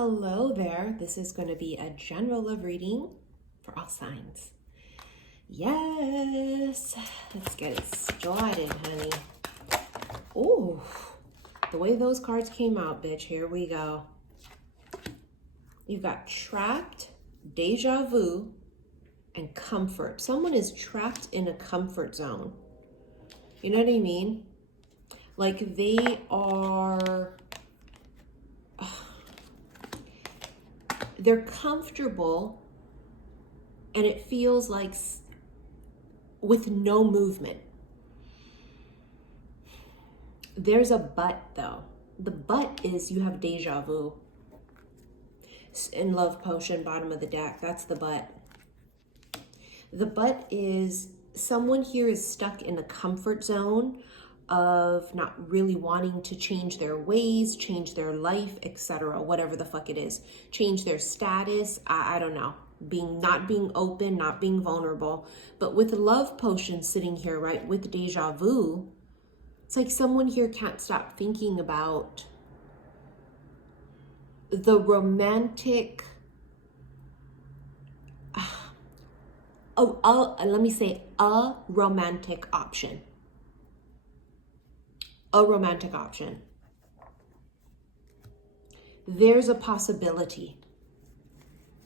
Hello there. This is going to be a general love reading for all signs. Yes. Let's get it started, honey. Ooh, the way those cards came out, bitch. Here we go. You've got trapped, deja vu, and comfort. Someone is trapped in a comfort zone. You know what I mean? Like they are... They're comfortable and it feels like with no movement. There's a but though. The but is you have deja vu. In Love Potion, bottom of the deck, that's the but. The but is someone here is stuck in a comfort zone of not really wanting to change their ways, change their life, etc., whatever the fuck it is, change their status. I don't know, not being open, not being vulnerable. But with Love Potion sitting here, right, with deja vu, it's like someone here can't stop thinking about the romantic, let me say a romantic option. A romantic option. There's a possibility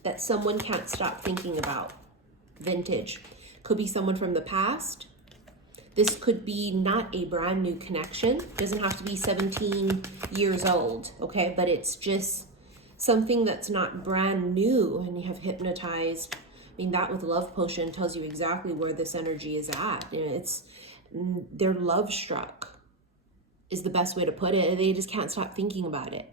that someone can't stop thinking about. Vintage. Could be someone from the past. This could be not a brand new connection. Doesn't have to be 17 years old, okay? But it's just something that's not brand new and you have hypnotized. I mean, that with Love Potion tells you exactly where this energy is at. They're love struck. Is the best way to put it. They just can't stop thinking about it.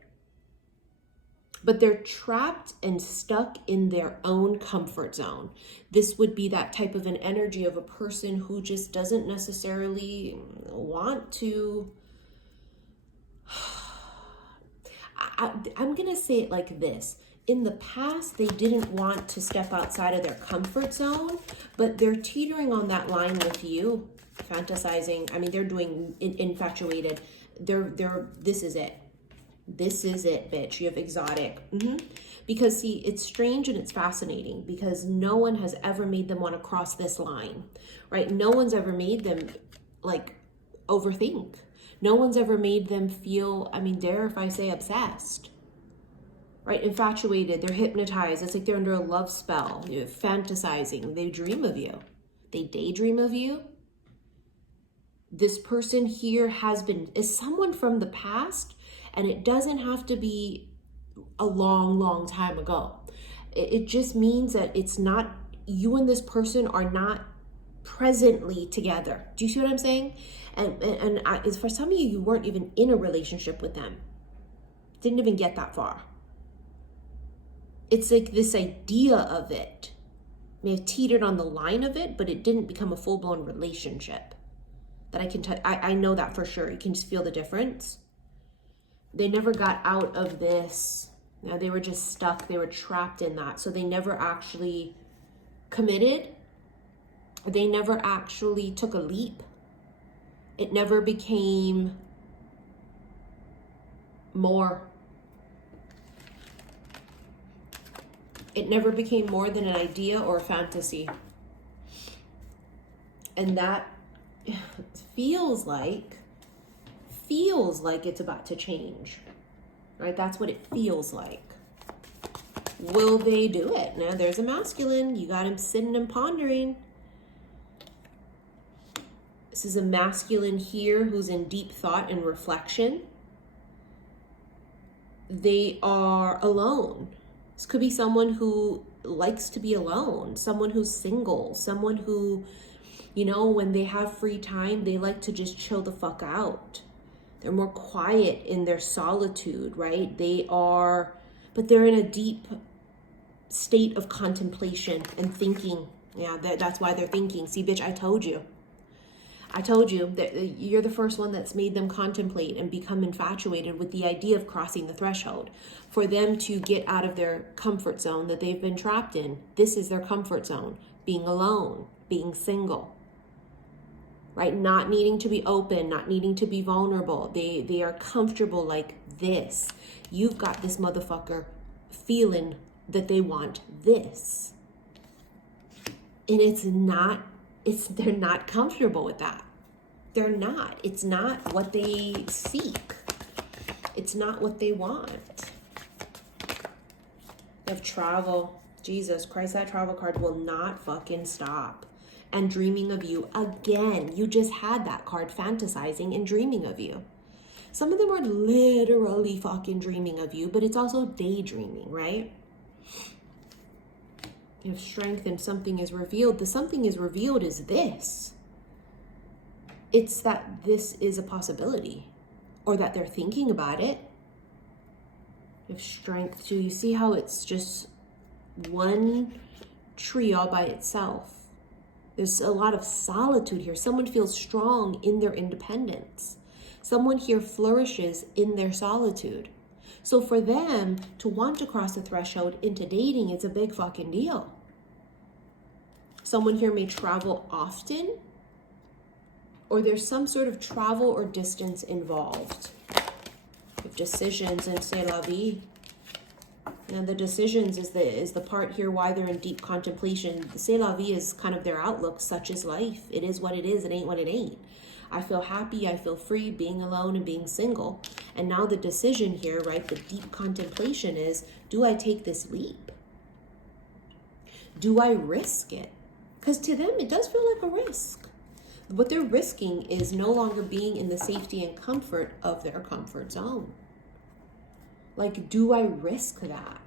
But they're trapped and stuck in their own comfort zone. This would be that type of an energy of a person who just doesn't necessarily want to... I'm going to say it like this. In the past, they didn't want to step outside of their comfort zone, but they're teetering on that line with you. Fantasizing. I mean, they're doing infatuated. This is it. This is it, bitch. You have exotic. Because see, it's strange and it's fascinating because no one has ever made them want to cross this line, right? No one's ever made them like overthink. No one's ever made them feel, I mean, dare if I say obsessed, right? Infatuated. They're hypnotized. It's like they're under a love spell. You're fantasizing. They dream of you. They daydream of you. This person here is someone from the past, and it doesn't have to be a long, long time ago. It just means that it's not, you and this person are not presently together. Do you see what I'm saying? And for some of you, you weren't even in a relationship with them. Didn't even get that far. It's like this idea of it may have teetered on the line of it, but it didn't become a full-blown relationship. That I can tell, I know that for sure. You can just feel the difference. They never got out of this. You know, they were just stuck. They were trapped in that. So they never actually committed. They never actually took a leap. It never became more. It never became more than an idea or a fantasy. And that feels like it's about to change, right? That's what it feels like. Will they do it? Now there's a masculine. You got him sitting and pondering. This is a masculine here who's in deep thought and reflection. They are alone. This could be someone who likes to be alone, someone who's single, someone who, you know, when they have free time, they like to just chill the fuck out. They're more quiet in their solitude, right? But they're in a deep state of contemplation and thinking. Yeah, that's why they're thinking. See, bitch, I told you. I told you that you're the first one that's made them contemplate and become infatuated with the idea of crossing the threshold. For them to get out of their comfort zone that they've been trapped in. This is their comfort zone. Being alone, being single. Right? Not needing to be open, not needing to be vulnerable. They are comfortable like this. You've got this motherfucker feeling that they want this. And they're not comfortable with that. They're not. It's not what they seek. It's not what they want. They have travel. Jesus Christ, that travel card will not fucking stop. And dreaming of you again. You just had that card, fantasizing and dreaming of you. Some of them are literally fucking dreaming of you, but it's also daydreaming, right? You have strength and something is revealed. The something is revealed is this. It's that this is a possibility, or that they're thinking about it. You have strength too. You see how it's just one tree all by itself. There's a lot of solitude here. Someone feels strong in their independence. Someone here flourishes in their solitude. So for them to want to cross the threshold into dating, it's a big fucking deal. Someone here may travel often, or there's some sort of travel or distance involved. With decisions and c'est la vie. And the decisions is the part here why they're in deep contemplation. The c'est la vie is kind of their outlook. Such is life. It is what it is. It ain't what it ain't. I feel happy. I feel free being alone and being single. And now the decision here, right? The deep contemplation is, do I take this leap? Do I risk it? Because to them, it does feel like a risk. What they're risking is no longer being in the safety and comfort of their comfort zone. Like, do I risk that?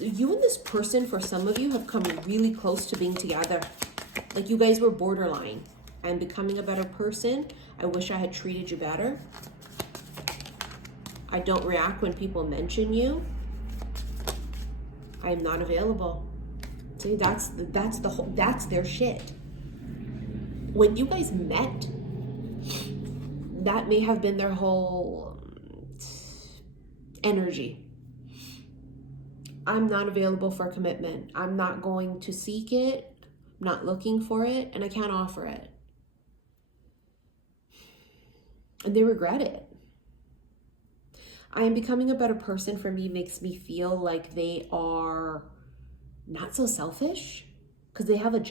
You and this person, for some of you, have come really close to being together. Like, you guys were borderline. I'm becoming a better person. I wish I had treated you better. I don't react when people mention you. I am not available. See, that's their shit. When you guys met, that may have been their whole energy. I'm not available for commitment. I'm not going to seek it. I'm not looking for it, and I can't offer it. And they regret it. I am becoming a better person for me makes me feel like they are not so selfish, because they have a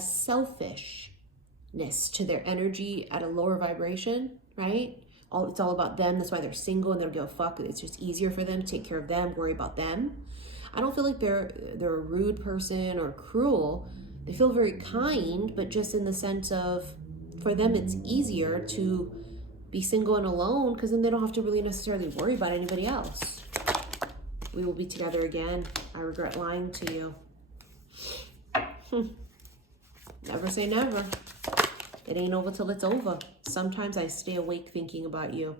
selfishness to their energy at a lower vibration, right? It's all about them. That's why they're single and they don't give a fuck. It's just easier for them to take care of them, worry about them. I don't feel like they're a rude person or cruel. They feel very kind, but just in the sense of, for them, it's easier to be single and alone because then they don't have to really necessarily worry about anybody else. We will be together again. I regret lying to you. Never say never. It ain't over till it's over. Sometimes I stay awake thinking about you.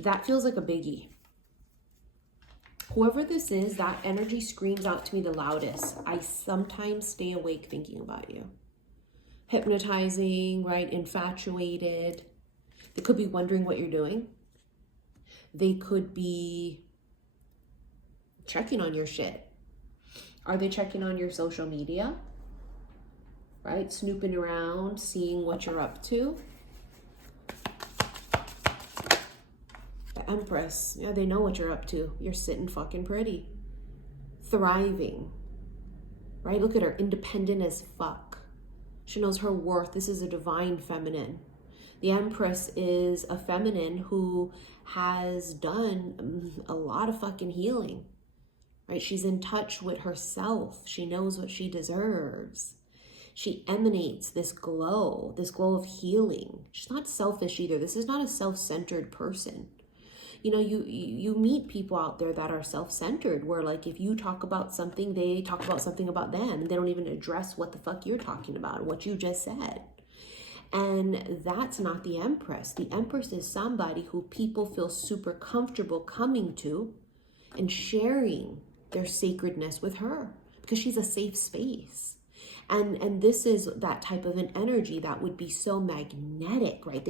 That feels like a biggie. Whoever this is, that energy screams out to me the loudest. I sometimes stay awake thinking about you. Hypnotizing, right? Infatuated. They could be wondering what you're doing. They could be checking on your shit. Are they checking on your social media? Right? Snooping around, seeing what you're up to. The Empress. Yeah, they know what you're up to. You're sitting fucking pretty. Thriving. Right? Look at her. Independent as fuck. She knows her worth. This is a divine feminine. The Empress is a feminine who has done a lot of fucking healing. Right? She's in touch with herself. She knows what she deserves. She emanates this glow of healing. She's not selfish either. This is not a self-centered person. You know, you meet people out there that are self-centered, where like if you talk about something, they talk about something about them, and they don't even address what the fuck you're talking about, what you just said. And that's not the Empress. The Empress is somebody who people feel super comfortable coming to and sharing their sacredness with her because she's a safe space. And this is that type of an energy that would be so magnetic, right?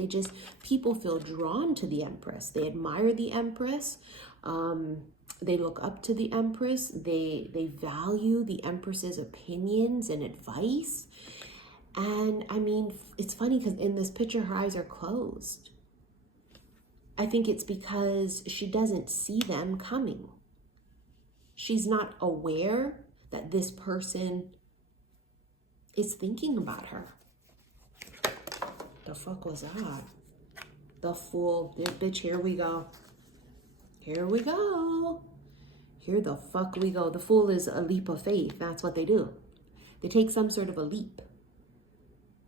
People feel drawn to the Empress. They admire the Empress. They look up to the Empress. They value the Empress's opinions and advice. And I mean, it's funny because in this picture, her eyes are closed. I think it's because she doesn't see them coming. She's not aware that this person is thinking about her. The fuck was that? The Fool. Bitch, here we go. Here we go. Here the fuck we go. The Fool is a leap of faith. That's what they do. They take some sort of a leap.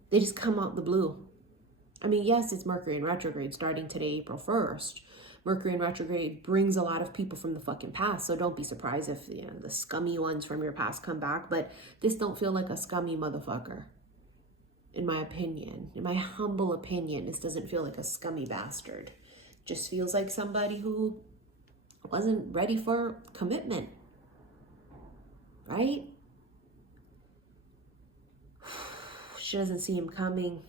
They just come out the blue. I mean, yes, it's Mercury in retrograde starting today, April 1st. Mercury in retrograde brings a lot of people from the fucking past. So don't be surprised if, you know, the scummy ones from your past come back. But this don't feel like a scummy motherfucker. In my opinion, in my humble opinion, this doesn't feel like a scummy bastard. Just feels like somebody who wasn't ready for commitment. Right? She doesn't see him coming.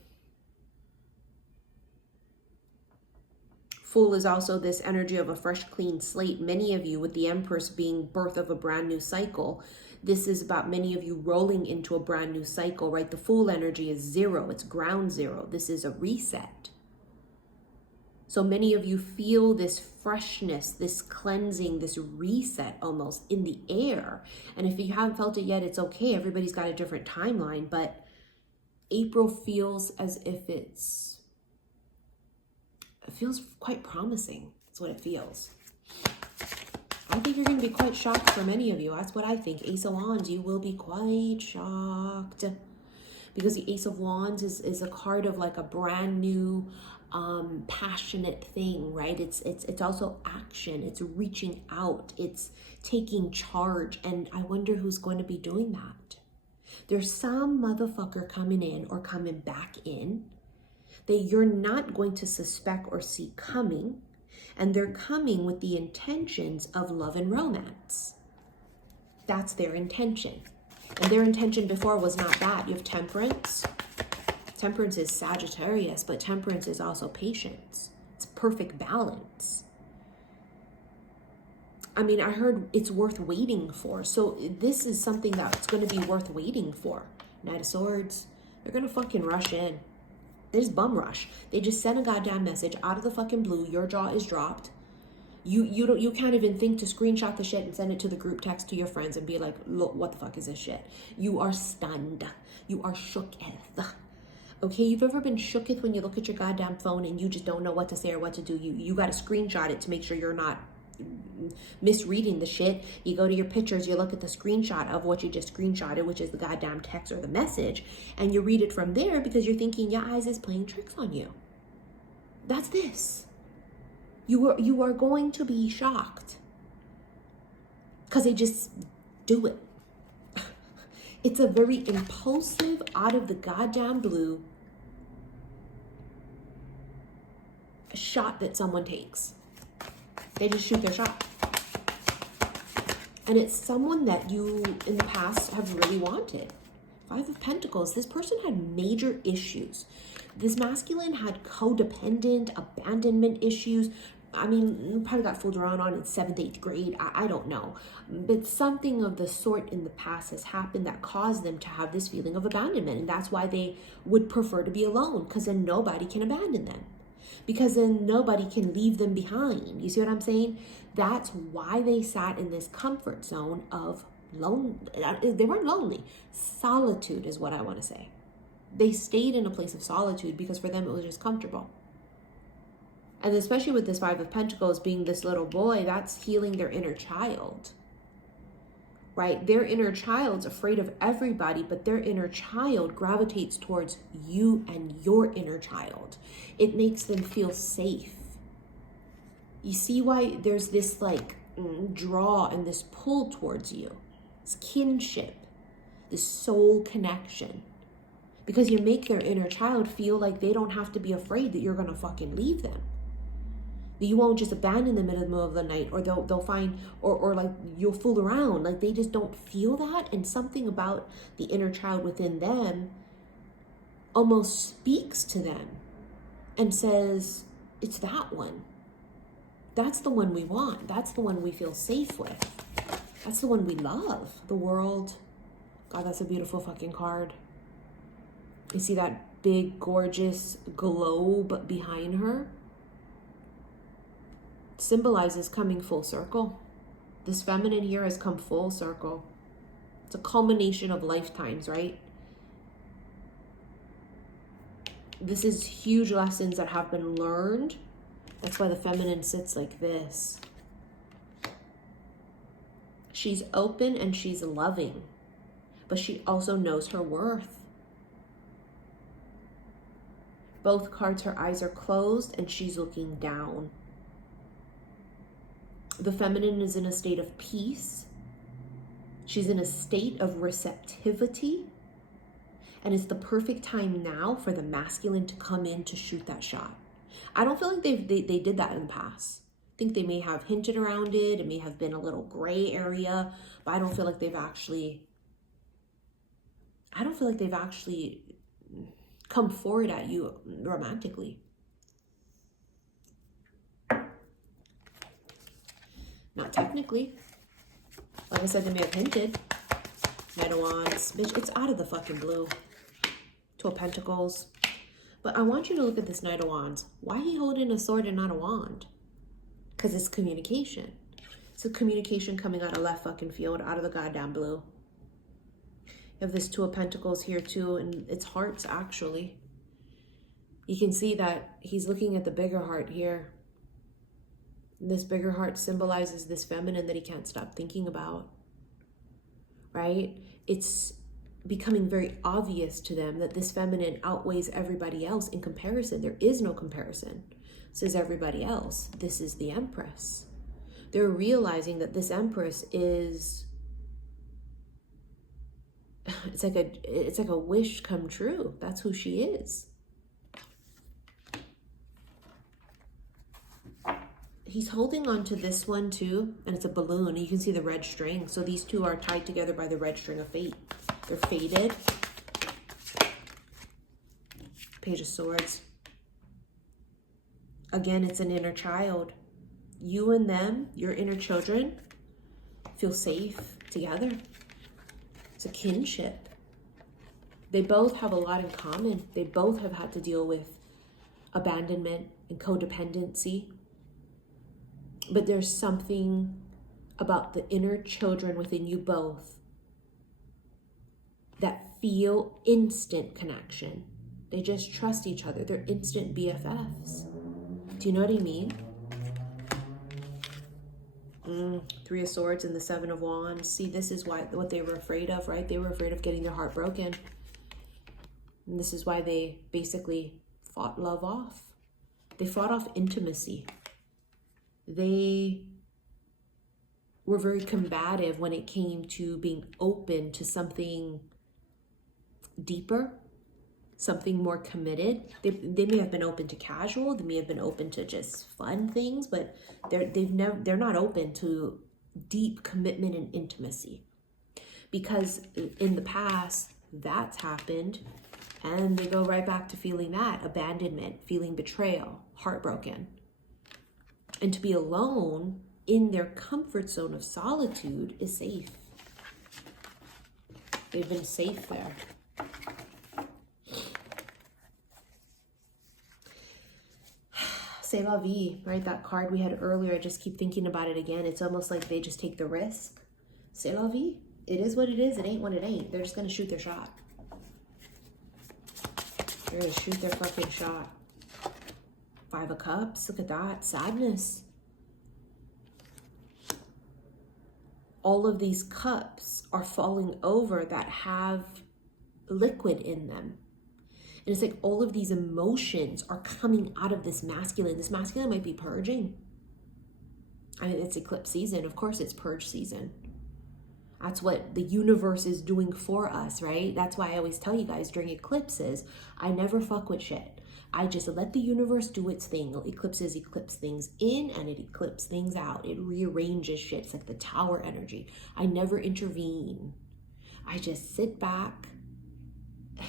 Fool is also this energy of a fresh, clean slate. Many of you, with the Empress being birth of a brand new cycle, this is about many of you rolling into a brand new cycle, right? The Fool energy is zero. It's ground zero. This is a reset. So many of you feel this freshness, this cleansing, this reset almost in the air. And if you haven't felt it yet, it's okay. Everybody's got a different timeline, but April feels as if it feels quite promising. That's what it feels. I think you're going to be quite shocked for many of you. That's what I think. Ace of Wands, you will be quite shocked. Because the Ace of Wands is a card of like a brand new, passionate thing, right? It's also action. It's reaching out. It's taking charge. And I wonder who's going to be doing that. There's some motherfucker coming in or coming back in that you're not going to suspect or see coming, and they're coming with the intentions of love and romance. That's their intention. And their intention before was not that. You have Temperance. Temperance is Sagittarius, but Temperance is also patience. It's perfect balance. I mean, I heard it's worth waiting for. So this is something that's going to be worth waiting for. Knight of Swords. They're going to fucking rush in. They just bum rush. They just send a goddamn message out of the fucking blue. Your jaw is dropped. You can't even think to screenshot the shit and send it to the group text to your friends and be like, look, what the fuck is this shit? You are stunned. You are shooketh. Okay, you've ever been shooketh when you look at your goddamn phone and you just don't know what to say or what to do? You got to screenshot it to make sure you're not misreading the shit. You go to your pictures, you look at the screenshot of what you just screenshotted, which is the goddamn text or the message, and you read it from there because you're thinking your eyes is playing tricks on you. That's this. You are going to be shocked because they just do it. It's a very impulsive, out of the goddamn blue shot that someone takes. They just shoot their shot. And it's someone that you, in the past, have really wanted. Five of Pentacles. This person had major issues. This masculine had codependent, abandonment issues. I mean, probably got fooled around on in 7th, 8th grade. I don't know. But something of the sort in the past has happened that caused them to have this feeling of abandonment. And that's why they would prefer to be alone, because then nobody can abandon them. Because then nobody can leave them behind. You see what I'm saying? That's why they sat in this comfort zone of lonely. They weren't lonely. Solitude is what I want to say. They stayed in a place of solitude because for them it was just comfortable. And especially with this Five of Pentacles being this little boy, that's healing their inner child. Right? Their inner child's afraid of everybody, but their inner child gravitates towards you and your inner child. It makes them feel safe. You see why there's this like draw and this pull towards you. It's kinship, this soul connection. Because you make their inner child feel like they don't have to be afraid that you're going to fucking leave them. That you won't just abandon them in the middle of the night, or they'll find, or like you'll fool around. Like they just don't feel that. And something about the inner child within them almost speaks to them and says, it's that one. That's the one we want. That's the one we feel safe with. That's the one we love. The World. God, that's a beautiful fucking card. You see that big, gorgeous globe behind her? symbolizes coming full circle. This feminine here has come full circle. It's a culmination of lifetimes, right? This is huge lessons that have been learned. That's why the feminine sits like this. She's open and she's loving, but she also knows her worth. Both cards, her eyes are closed and she's looking down. The feminine is in a state of peace. She's in a state of receptivity. And it's the perfect time now for the masculine to come in to shoot that shot. I don't feel like they did that in the past. I think they may have hinted around it. It may have been a little gray area, but I don't feel like they've actually come forward at you romantically. Not technically. Like I said, they may have hinted. Knight of Wands. Bitch, it's out of the fucking blue. Two of Pentacles. But I want you to look at this Knight of Wands. Why he holding a sword and not a wand? Because it's communication. It's a communication coming out of left fucking field, out of the goddamn blue. You have this Two of Pentacles here too, and it's hearts actually. You can see that he's looking at the bigger heart here. This bigger heart symbolizes this feminine that he can't stop thinking about, right? It's becoming very obvious to them that this feminine outweighs everybody else in comparison. There is no comparison. This is everybody else. This is the Empress. They're realizing that this Empress is, it's like a wish come true. That's who she is. He's holding on to this one too, and it's a balloon. You can see the red string. So these two are tied together by the red string of fate. They're fated. Page of Swords. Again, it's an inner child. You and them, your inner children, feel safe together. It's a kinship. They both have a lot in common. They both have had to deal with abandonment and codependency. But there's something about the inner children within you both that feel instant connection. They just trust each other. They're instant BFFs. Do you know what I mean? Three of Swords and the Seven of Wands. See, this is what they were afraid of, right? They were afraid of getting their heart broken. And this is why they basically fought love off. They fought off intimacy. They were very combative when it came to being open to something deeper, something more committed. They may have been open to casual, they may have been open to just fun things, but they're not open to deep commitment and intimacy. Because in the past, that's happened, and they go right back to feeling that abandonment, feeling betrayal, heartbroken. And to be alone in their comfort zone of solitude is safe. They've been safe there. C'est la vie, right? That card we had earlier, I just keep thinking about it again. It's almost like they just take the risk. C'est la vie. It is what it is. It ain't what it ain't. They're just going to shoot their shot. They're going to shoot their fucking shot. Five of Cups, look at that. Sadness. All of these cups are falling over that have liquid in them. And it's like all of these emotions are coming out of this masculine. This masculine might be purging. I mean, it's eclipse season. Of course, it's purge season. That's what the universe is doing for us, right? That's why I always tell you guys during eclipses, I never fuck with shit. I just let the universe do its thing. Eclipses eclipse things in and it eclipses things out. It rearranges shit. It's like the tower energy. I never intervene. I just sit back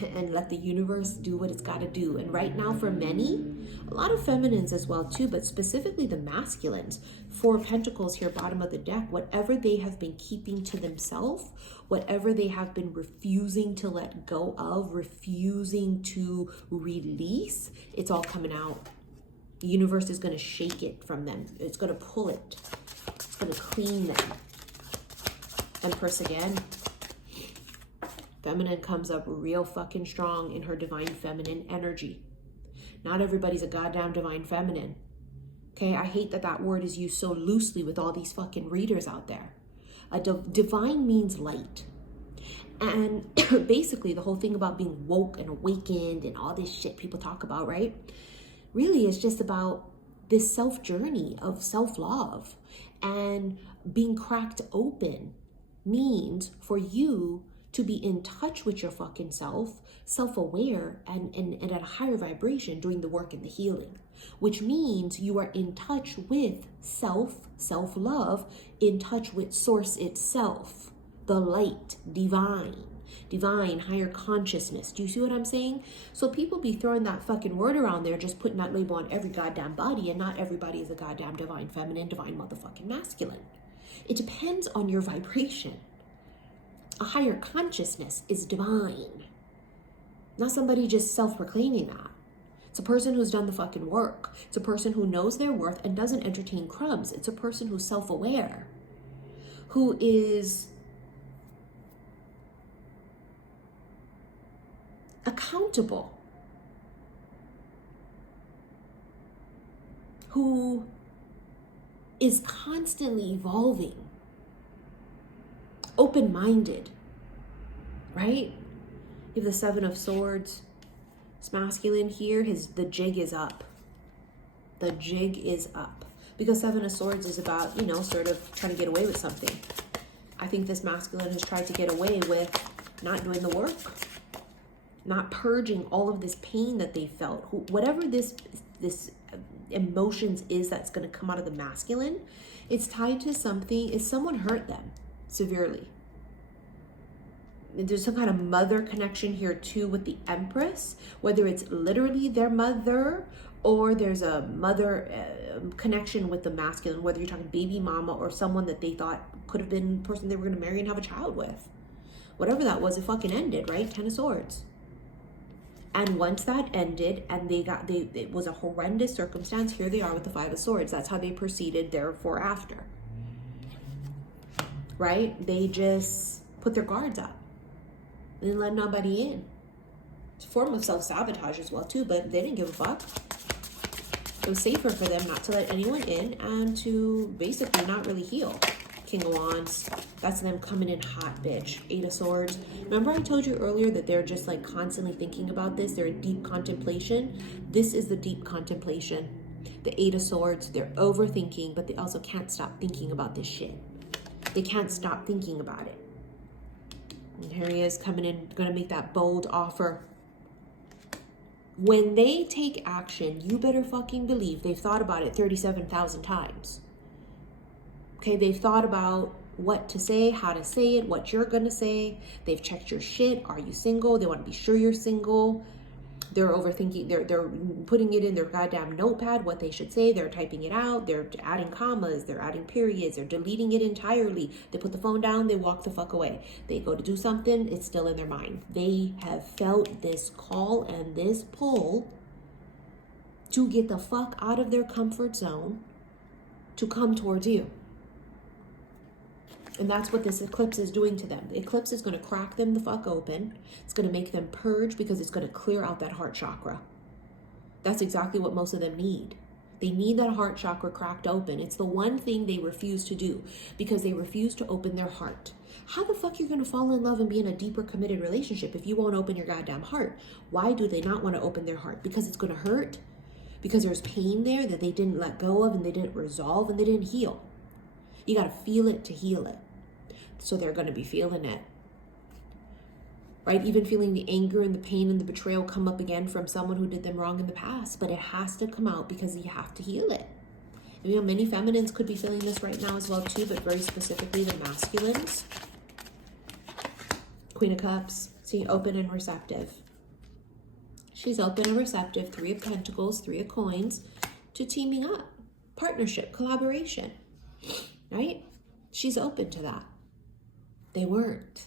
and let the universe do what it's got to do. And right now for many, a lot of feminines as well too, but specifically the masculines, Four of Pentacles here, bottom of the deck, whatever they have been keeping to themselves, whatever they have been refusing to let go of, refusing to release, it's all coming out. The universe is going to shake it from them. It's going to pull it. It's going to clean them. Empress again. Feminine comes up real fucking strong in her divine feminine energy. Not everybody's a goddamn divine feminine. Okay, I hate that that word is used so loosely with all these fucking readers out there. Divine means light. And basically the whole thing about being woke and awakened and all this shit people talk about, right? Really is just about this self-journey of self-love. And being cracked open means for you to be in touch with your fucking self, self-aware, and at a higher vibration doing the work and the healing. Which means you are in touch with self-love, in touch with source itself, the light, divine, higher consciousness. Do you see what I'm saying? So people be throwing that fucking word around there, just putting that label on every goddamn body, and not everybody is a goddamn divine feminine, divine motherfucking masculine. It depends on your vibration. A higher consciousness is divine. Not somebody just self-proclaiming that. It's a person who's done the fucking work. It's a person who knows their worth and doesn't entertain crumbs. It's a person who's self-aware, who is accountable, who is constantly evolving, open-minded, right? You have the Seven of Swords. It's masculine here. The jig is up. The jig is up. Because Seven of Swords is about, sort of trying to get away with something. I think this masculine has tried to get away with not doing the work, not purging all of this pain that they felt. Whatever this emotions is that's going to come out of the masculine, it's tied to something. Is someone hurt them severely? There's some kind of mother connection here too with the Empress, whether it's literally their mother or there's a mother connection with the masculine, whether you're talking baby mama or someone that they thought could have been the person they were going to marry and have a child with. Whatever that was, it fucking ended, right? Ten of Swords. And once that ended and it was a horrendous circumstance, here they are with the Five of Swords. That's how they proceeded therefore after. Right? They just put their guards up. They didn't let nobody in. It's a form of self-sabotage as well too, but they didn't give a fuck. It was safer for them not to let anyone in and to basically not really heal. King of Wands, that's them coming in hot, bitch. Eight of Swords. Remember I told you earlier that they're just like constantly thinking about this? They're in deep contemplation. This is the deep contemplation. The Eight of Swords, they're overthinking, but they also can't stop thinking about this shit. They can't stop thinking about it. And here he is coming in, gonna make that bold offer. When they take action, you better fucking believe they've thought about it 37,000 times. Okay, they've thought about what to say, how to say it, what you're gonna say. They've checked your shit. Are you single? They want to be sure you're single. They're overthinking. They're putting it in their goddamn notepad, what they should say. They're typing it out. They're adding commas. They're adding periods. They're deleting it entirely. They put the phone down. They walk the fuck away. They go to do something. It's still in their mind. They have felt this call and this pull to get the fuck out of their comfort zone to come towards you. And that's what this eclipse is doing to them. The eclipse is going to crack them the fuck open. It's going to make them purge because it's going to clear out that heart chakra. That's exactly what most of them need. They need that heart chakra cracked open. It's the one thing they refuse to do because they refuse to open their heart. How the fuck you're going to fall in love and be in a deeper committed relationship if you won't open your goddamn heart? Why do they not want to open their heart? Because it's going to hurt? Because there's pain there that they didn't let go of and they didn't resolve and they didn't heal. You got to feel it to heal it. So they're going to be feeling it, right? Even feeling the anger and the pain and the betrayal come up again from someone who did them wrong in the past, but it has to come out because you have to heal it. And, many feminines could be feeling this right now as well too, but very specifically the masculines. Queen of Cups, see, open and receptive. She's open and receptive. Three of Pentacles, Three of Coins, to teaming up, partnership, collaboration, right? She's open to that. They weren't.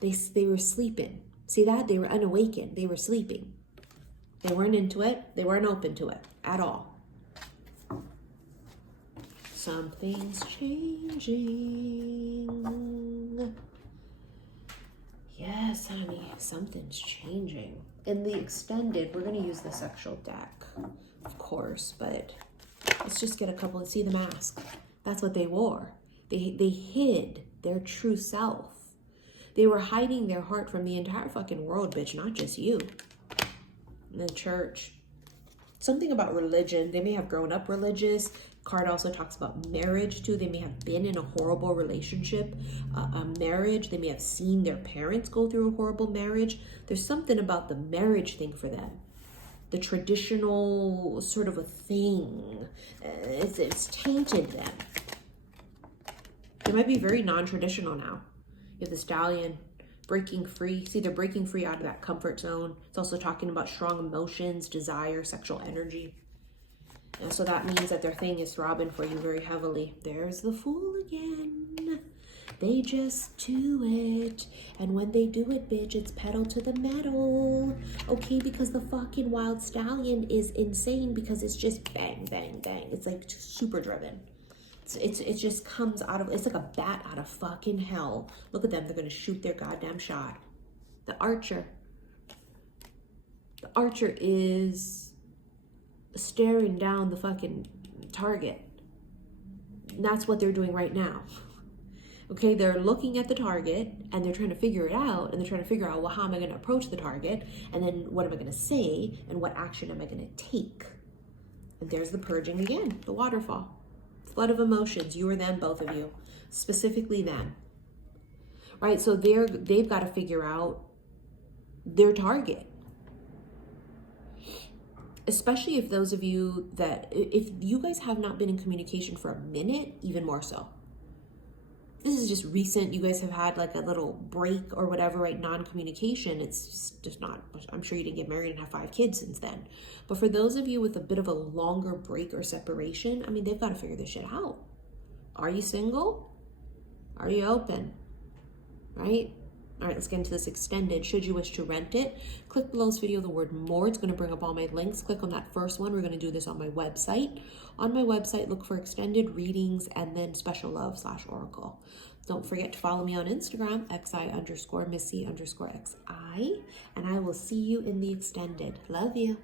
They were sleeping. See that? They were unawakened. They were sleeping. They weren't into it. They weren't open to it. at all. Something's changing. Yes, honey, something's changing. In the extended, we're going to use the sexual deck, of course, but let's just get a couple. See the mask. That's what they wore. They hid their true self. They were hiding their heart from the entire fucking world, bitch, not just you. The church. Something about religion. They may have grown up religious. Card also talks about marriage too. They may have been in a horrible relationship, a marriage. They may have seen their parents go through a horrible marriage. There's something about the marriage thing for them. The traditional sort of a thing. It's tainted them. They might be very non-traditional now. You have the stallion breaking free. See, they're breaking free out of that comfort zone. It's also talking about strong emotions, desire, sexual energy. And so that means that their thing is throbbing for you very heavily. There's the Fool again. They just do it. And when they do it, bitch, it's pedal to the metal. Okay, because the fucking wild stallion is insane because it's just bang, bang, bang. It's like super driven. It just comes out of, it's like a bat out of fucking hell. Look at them. They're going to shoot their goddamn shot. The archer. The archer is staring down the fucking target. And that's what they're doing right now. Okay, they're looking at the target and they're trying to figure it out. And they're trying to figure out, well, how am I going to approach the target? And then what am I going to say? And what action am I going to take? And there's the purging again, the waterfall. Flood of emotions, you or them, both of you, specifically them, right? So they've got to figure out their target, especially if those of you if you guys have not been in communication for a minute, even more so. This is just recent. You guys have had like a little break or whatever, right? Non-communication. It's just not, I'm sure you didn't get married and have 5 kids since then. But for those of you with a bit of a longer break or separation, I mean, they've got to figure this shit out. Are you single? Are you open? Right? All right, let's get into this extended. Should you wish to rent it, click below this video the word more. It's going to bring up all my links. Click on that first one. We're going to do this on my website. On my website, look for extended readings and then special love / oracle. Don't forget to follow me on Instagram, xi_missy_xi. And I will see you in the extended. Love you.